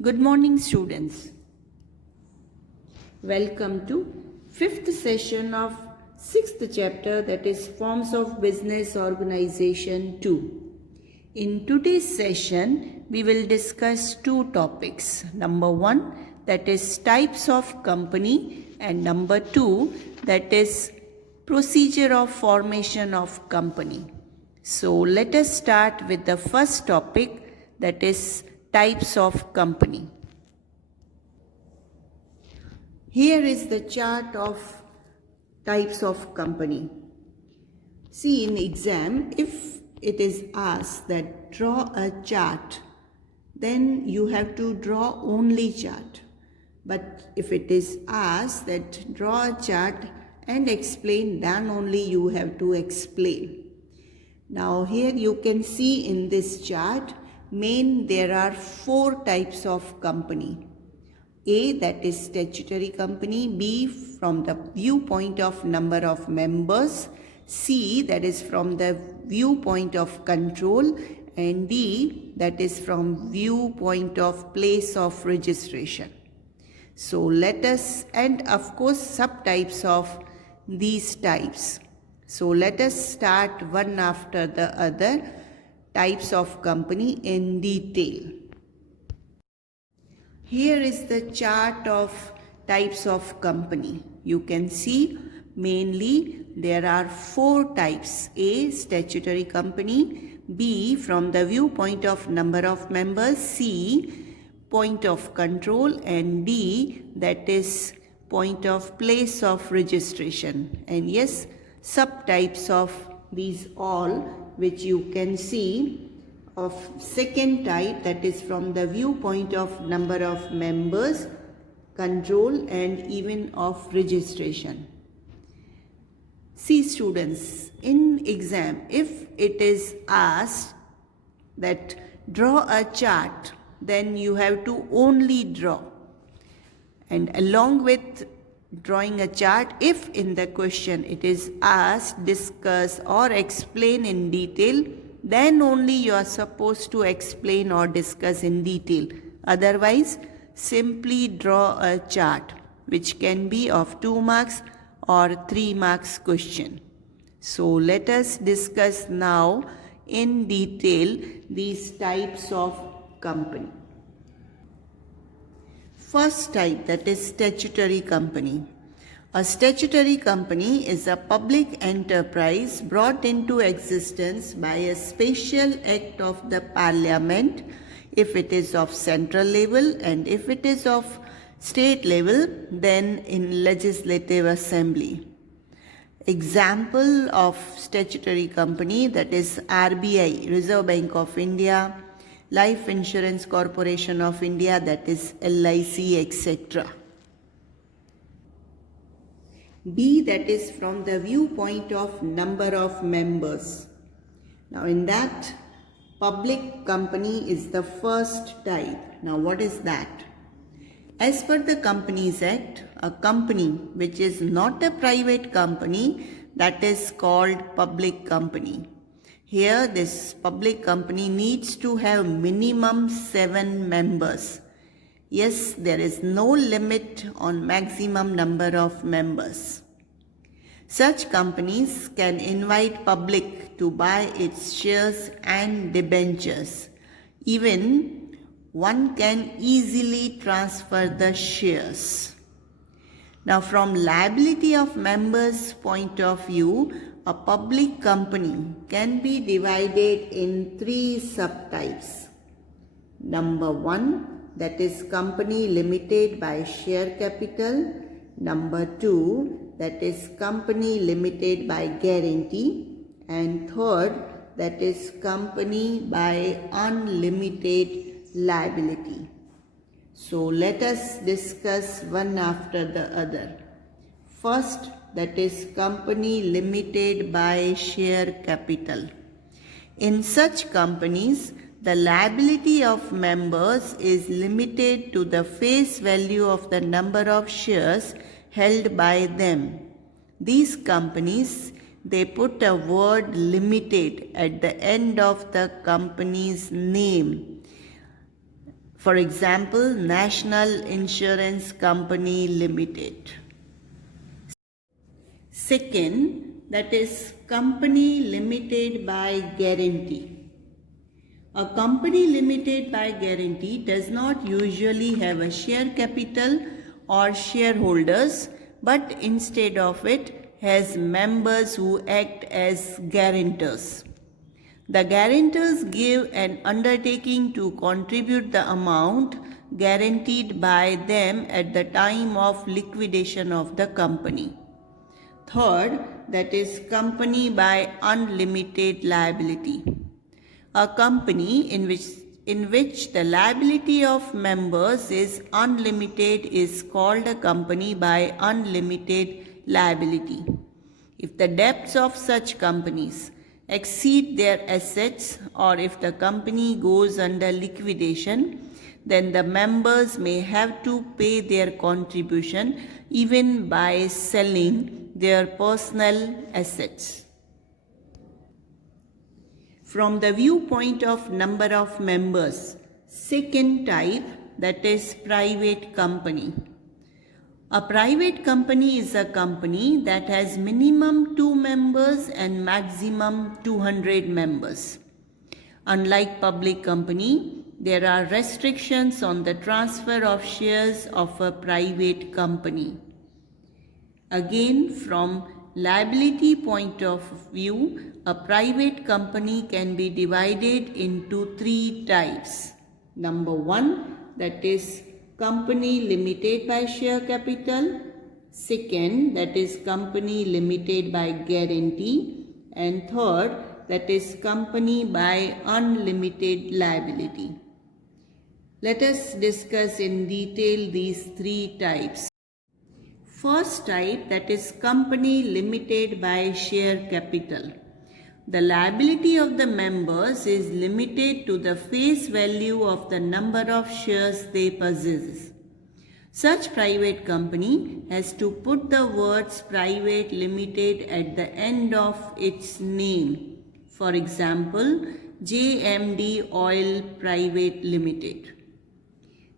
Good morning, students. Welcome to 5th session of 6th chapter, that is Forms of Business Organization 2. In today's session, we will discuss two topics. Number 1, that is types of company, and number 2, that is procedure of formation of company. So let us start with the first topic, that is types of company. Here is the chart of types of company. See, in exam, if it is asked that draw a chart, then you have to draw only chart. But if it is asked that draw a chart and explain, then only you have to explain. Now here you can see in this chart, there are 4 types of company. A, that is statutory company. B, from the viewpoint of number of members. C, that is from the viewpoint of control. And D, that is from viewpoint of place of registration. So let us, and of course subtypes of these types. So let us start one after the other. Types of company in detail. Here is the chart of types of company. You can see mainly there are 4 types. A, statutory company. B, from the viewpoint of number of members. C, point of control. And D, that is point of place of registration. And yes, subtypes of these all, which you can see of second type, that is from the viewpoint of number of members, control, and even of registration. See students, in exam, if it is asked that draw a chart, then you have to only draw. And along with drawing a chart, if in the question it is asked, discuss or explain in detail, then only you are supposed to explain or discuss in detail. Otherwise, simply draw a chart, which can be of 2 marks or 3 marks question. So let us discuss now in detail these types of company. First type, that is statutory company. A statutory company is a public enterprise brought into existence by a special act of the Parliament if it is of central level, and if it is of state level, then in Legislative Assembly. Example of statutory company, that is RBI, Reserve Bank of India, Life Insurance Corporation of India, that is LIC, etc. B, that is from the viewpoint of number of members. Now in that, public company is the first type. Now what is that? As per the Companies Act, a company which is not a private company, that is called public company. Here, this public company needs to have minimum 7 members. Yes, there is no limit on maximum number of members. Such companies can invite public to buy its shares and debentures. Even one can easily transfer the shares. Now, from liability of members' point of view, a public company can be divided in 3 subtypes. Number 1, that is company limited by share capital. Number 2, that is company limited by guarantee. And third, that is company by unlimited liability. So let us discuss one after the other. First, that is company limited by share capital. In such companies, the liability of members is limited to the face value of the number of shares held by them. These companies, they put a word limited at the end of the company's name. For example, National Insurance Company Limited. Second, that is company limited by guarantee. A company limited by guarantee does not usually have a share capital or shareholders, but instead of it has members who act as guarantors. The guarantors give an undertaking to contribute the amount guaranteed by them at the time of liquidation of the company. Third, that is company by unlimited liability. A company in which the liability of members is unlimited is called a company by unlimited liability. If the debts of such companies exceed their assets, or if the company goes under liquidation, then the members may have to pay their contribution even by selling their personal assets. From the viewpoint of number of members, second type, that is private company. A private company is a company that has minimum 2 members and maximum 200 members. Unlike public company, there are restrictions on the transfer of shares of a private company. Again, from liability point of view, a private company can be divided into 3 types. Number 1, that is company limited by share capital. Second, that is company limited by guarantee. And third, that is company by unlimited liability. Let us discuss in detail these 3 types. First type, that is company limited by share capital. The liability of the members is limited to the face value of the number of shares they possess. Such private company has to put the words private limited at the end of its name. For example, JMD Oil Private Limited.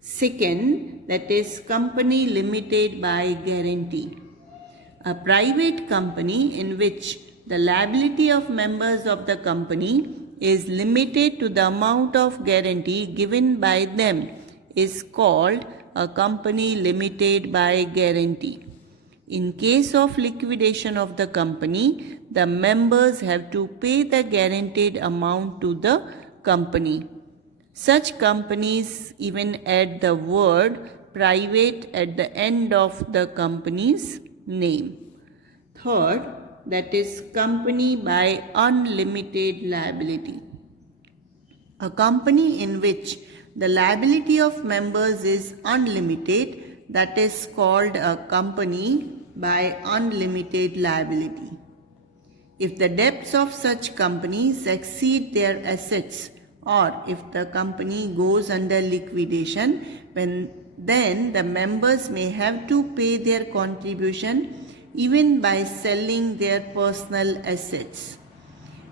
Second, that is company limited by guarantee. A private company in which the liability of members of the company is limited to the amount of guarantee given by them is called a company limited by guarantee. In case of liquidation of the company, the members have to pay the guaranteed amount to the company. Such companies even add the word private at the end of the company's name. Third, that is company by unlimited liability. A company in which the liability of members is unlimited, that is called a company by unlimited liability. If the debts of such companies exceed their assets, or if the company goes under liquidation, then the members may have to pay their contribution even by selling their personal assets.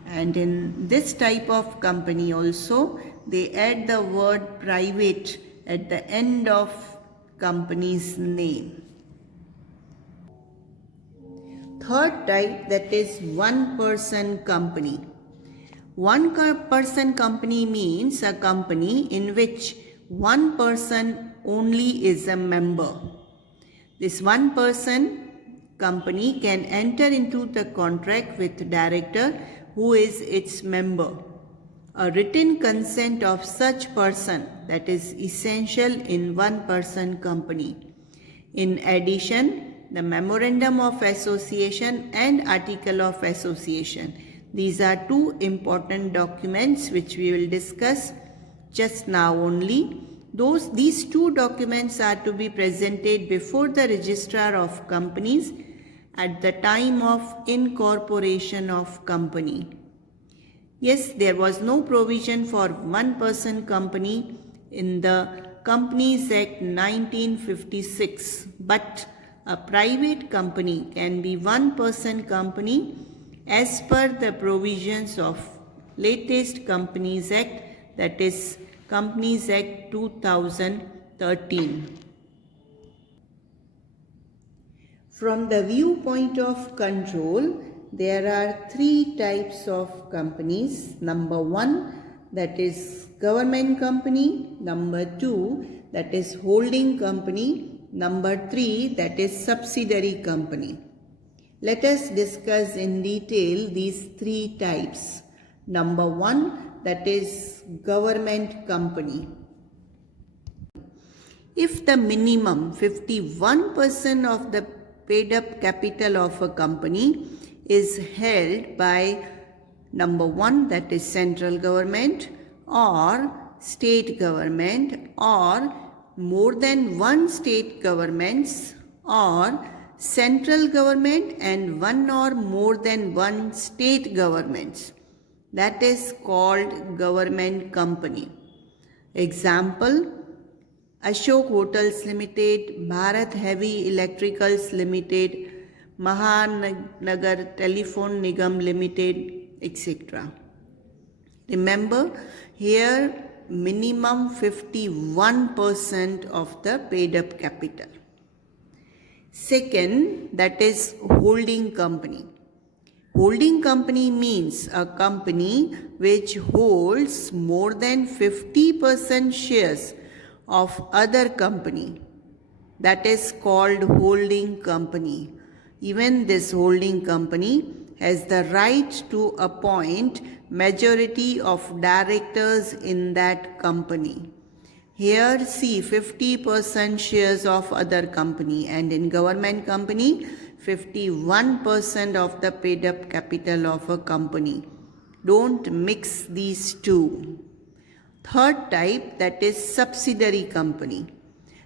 And in this type of company also, they add the word private at the end of company's name. Third type, that is one-person company. One-person company means a company in which one person only is a member. This one-person company can enter into the contract with director who is its member. A written consent of such person, that is essential in one-person company. In addition, the Memorandum of Association and Article of Association. These are 2 important documents which we will discuss just now only. These 2 documents are to be presented before the Registrar of Companies at the time of incorporation of company. Yes, there was no provision for one-person company in the Companies Act 1956, but a private company can be one-person company as per the provisions of latest Companies Act, that is Companies Act 2013. From the viewpoint of control, there are three types of companies. Number one, that is government company. Number two, that is holding company. Number three, that is subsidiary company. Let us discuss in detail these three types. Number one, that is government company. If the minimum 51% of the paid up capital of a company is held by number one, that is central government or state government or more than one state governments or central government and one or more than one state governments, that is called government company. Example, Ashok Hotels Limited, Bharat Heavy Electricals Limited, Mahanagar Telephone Nigam Limited, etc. Remember, here minimum 51% of the paid up capital. Second, that is holding company. Holding company means a company which holds more than 50% shares of other company, that is called holding company. Even this holding company has the right to appoint majority of directors in that company. Here see 50% shares of other company, and in government company 51% of the paid up capital of a company. Don't mix these two. Third type, that is subsidiary company.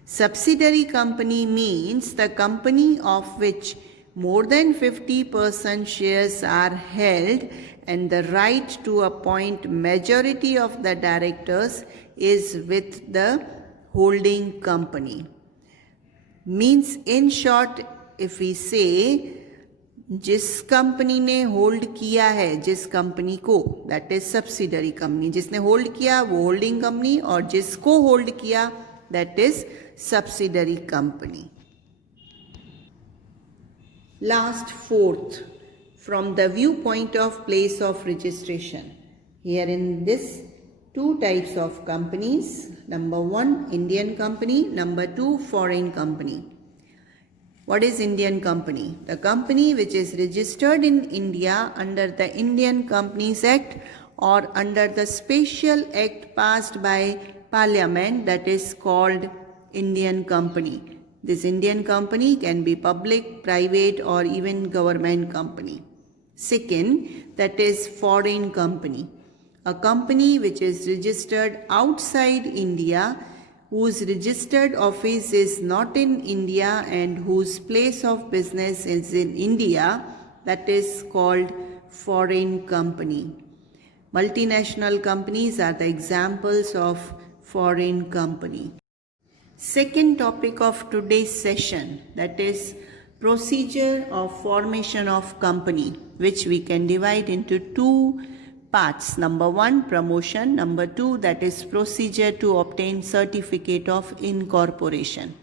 Subsidiary company means the company of which more than 50% shares are held and the right to appoint majority of the directors is with the holding company. Means in short, if we say जिस company ने hold किया है जिस company को, that is subsidiary company. जिसने hold किया वो holding company और जिसको होल्ड किया that is subsidiary company. Last, fourth, from the viewpoint of place of registration. Here in this, two types of companies. Number one, Indian company. Number two, foreign company. What is Indian company? The company which is registered in India under the Indian Companies Act or under the special act passed by Parliament, that is called Indian company. This Indian company can be public, private or even government company. Second, that is foreign company. A company which is registered outside India, whose registered office is not in India and whose place of business is in India, that is called foreign company. Multinational companies are the examples of foreign company. Second topic of today's session, that is procedure of formation of company, which we can divide into two parts. Number one, promotion. Number two, that is procedure to obtain certificate of incorporation.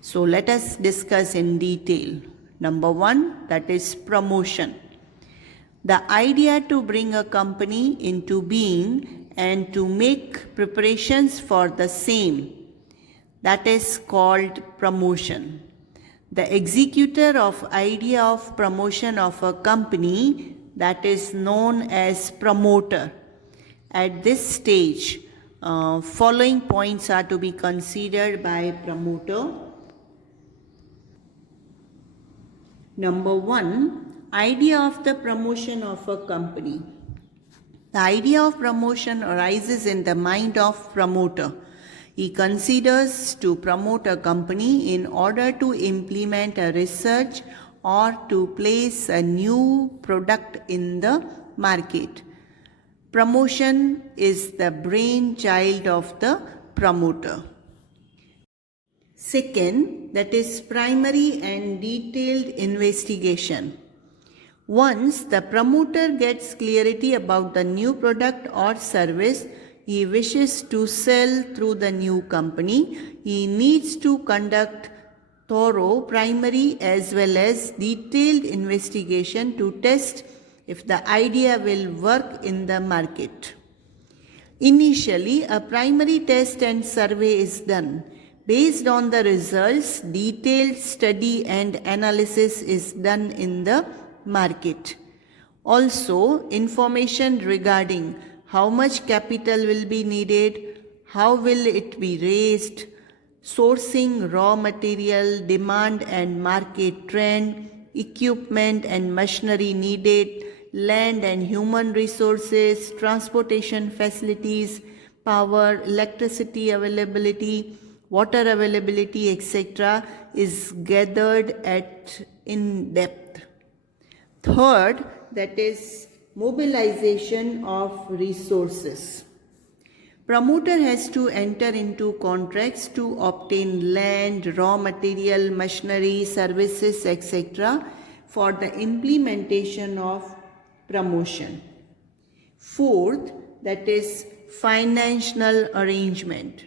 So let us discuss in detail. Number one, that is promotion. The idea to bring a company into being and to make preparations for the same, that is called promotion. The executor of idea of promotion of a company, that is known as promoter. At this stage, following points are to be considered by promoter. Number one, idea of the promotion of a company. The idea of promotion arises in the mind of promoter. He considers to promote a company in order to implement a research or to place a new product in the market. Promotion is the brainchild of the promoter. Second, that is primary and detailed investigation. Once the promoter gets clarity about the new product or service, he wishes to sell through the new company, he needs to conduct thorough primary as well as detailed investigation to test if the idea will work in the market. Initially, a primary test and survey is done. Based on the results, detailed study and analysis is done in the market. Also, information regarding how much capital will be needed, how will it be raised, sourcing raw material, demand and market trend, equipment and machinery needed, land and human resources, transportation facilities, power, electricity availability, water availability, etc. is gathered in depth. Third, that is mobilization of resources. Promoter has to enter into contracts to obtain land, raw material, machinery, services, etc. for the implementation of promotion. Fourth, that is financial arrangement.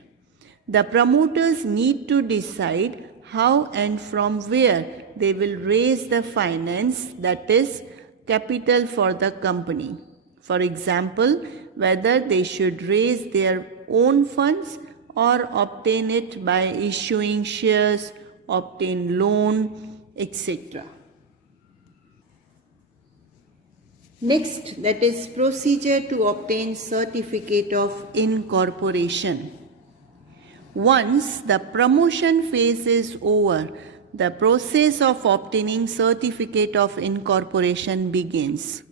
The promoters need to decide how and from where they will raise the finance, that is capital for the company. For example, whether they should raise their own funds or obtain it by issuing shares, obtain loan, etc. Next, that is procedure to obtain certificate of incorporation. Once the promotion phase is over, the process of obtaining certificate of incorporation begins.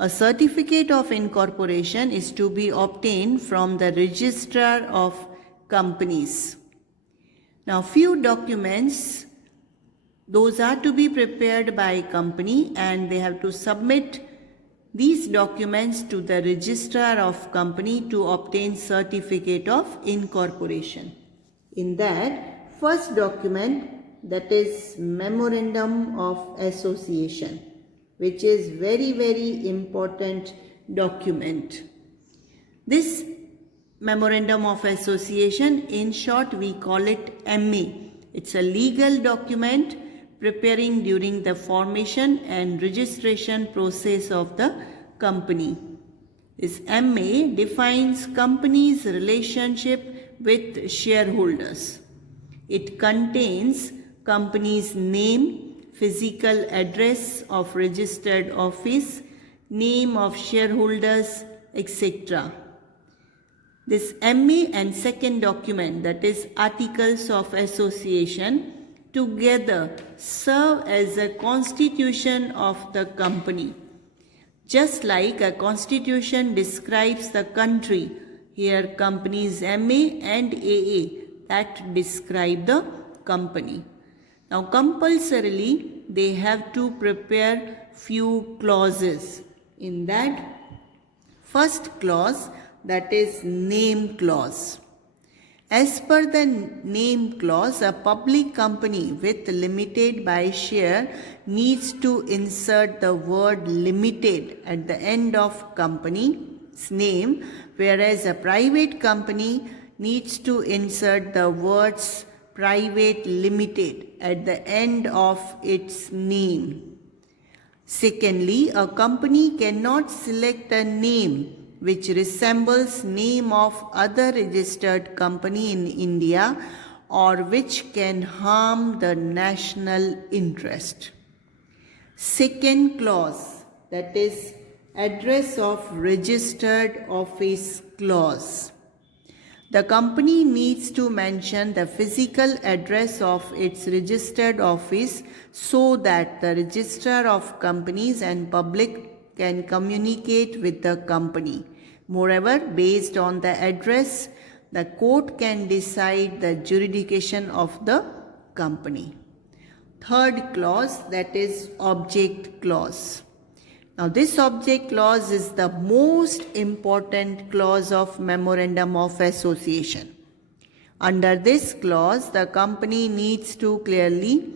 A certificate of incorporation is to be obtained from the registrar of companies. Now, few documents, those are to be prepared by company and they have to submit these documents to the registrar of company to obtain certificate of incorporation. In that, first document, that is Memorandum of Association, which is very important document. This Memorandum of Association, in short we call it MA. It's a legal document preparing during the formation and registration process of the company. This MA defines company's relationship with shareholders. It contains company's name, physical address of registered office, name of shareholders, etc. This MA and second document, that is Articles of Association, together serve as a constitution of the company. Just like a constitution describes the country, here companies MA and AA that describe the company. Now compulsorily they have to prepare few clauses. In that, first clause, that is name clause. As per the name clause, a public company with limited by share needs to insert the word limited at the end of company's name, whereas a private company needs to insert the words private limited at the end of its name. Secondly, a company cannot select a name which resembles name of other registered company in India or which can harm the national interest. Second clause, that is address of registered office clause. The company needs to mention the physical address of its registered office so that the registrar of companies and public can communicate with the company. Moreover, based on the address, the court can decide the jurisdiction of the company. Third clause, that is object clause. Now this object clause is the most important clause of Memorandum of Association. Under this clause, the company needs to clearly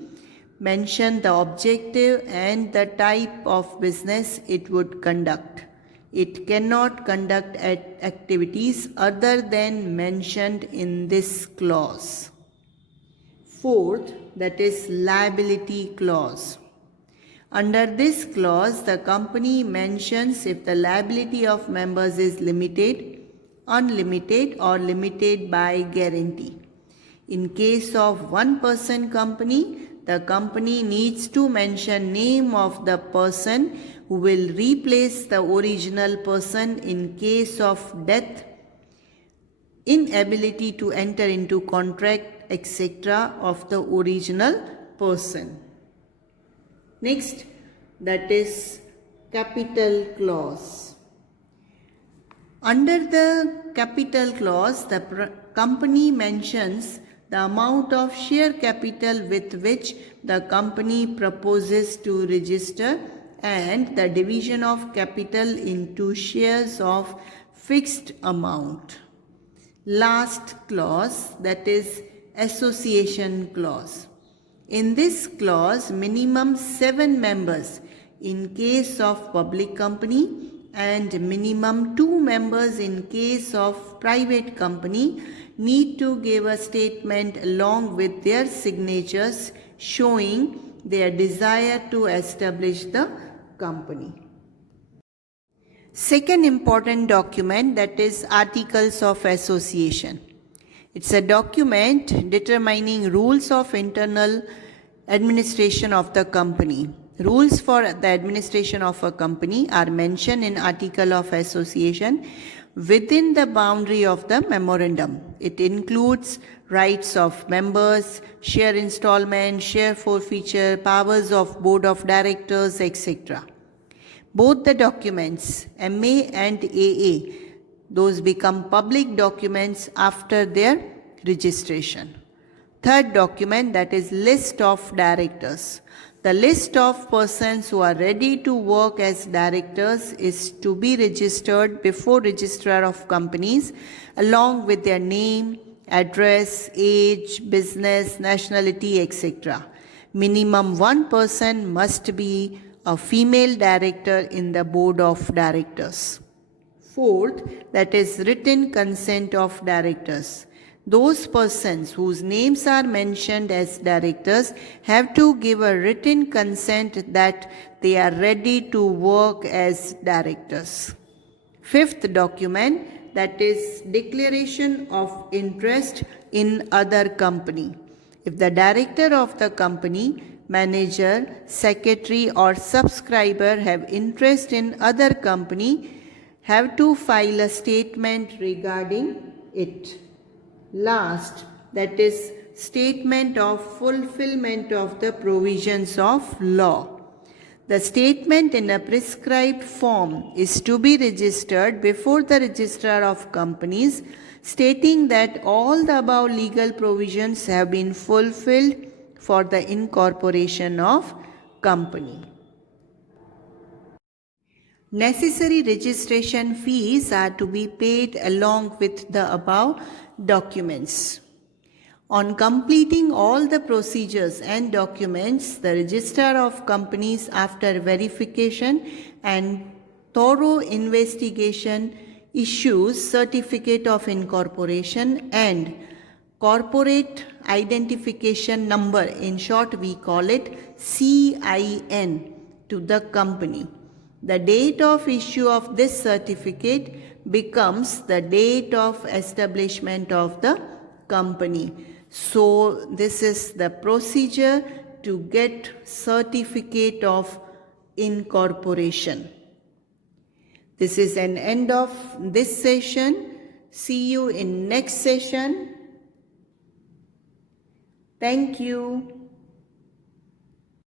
mention the objective and the type of business it would conduct. It cannot conduct activities other than mentioned in this clause. Fourth, that is liability clause. Under this clause, the company mentions if the liability of members is limited, unlimited, or limited by guarantee. In case of one-person company, the company needs to mention name of the person who will replace the original person in case of death, inability to enter into contract, etc. of the original person. Next, that is capital clause. Under the capital clause, the company mentions the amount of share capital with which the company proposes to register and the division of capital into shares of fixed amount. Last clause, that is association clause. In this clause, minimum 7 members in case of public company and minimum 2 members in case of private company need to give a statement along with their signatures showing their desire to establish the company. Second important document, that is Articles of Association. It's a document determining rules of internal administration of the company. Rules for the administration of a company are mentioned in Article of Association within the boundary of the memorandum. It includes rights of members, share installment, share forfeiture, powers of board of directors, etc. Both the documents, MA and AA, those become public documents after their registration. Third document, that is list of directors. The list of persons who are ready to work as directors is to be registered before Registrar of Companies along with their name, address, age, business, nationality, etc. Minimum 1 person must be a female director in the board of directors. Fourth, that is written consent of directors. Those persons whose names are mentioned as directors have to give a written consent that they are ready to work as directors. Fifth document, that is declaration of interest in other company. If the director of the company, manager, secretary or subscriber have interest in other company, have to file a statement regarding it. Last, that is statement of fulfillment of the provisions of law. The statement in a prescribed form is to be registered before the Registrar of Companies, stating that all the above legal provisions have been fulfilled for the incorporation of company. Necessary registration fees are to be paid along with the above documents. On completing all the procedures and documents, the Registrar of Companies, after verification and thorough investigation, issues Certificate of Incorporation and Corporate Identification Number, in short we call it CIN, to the company. The date of issue of this certificate becomes the date of establishment of the company. So this is the procedure to get certificate of incorporation. This is an end of this session. See you in next session. Thank you.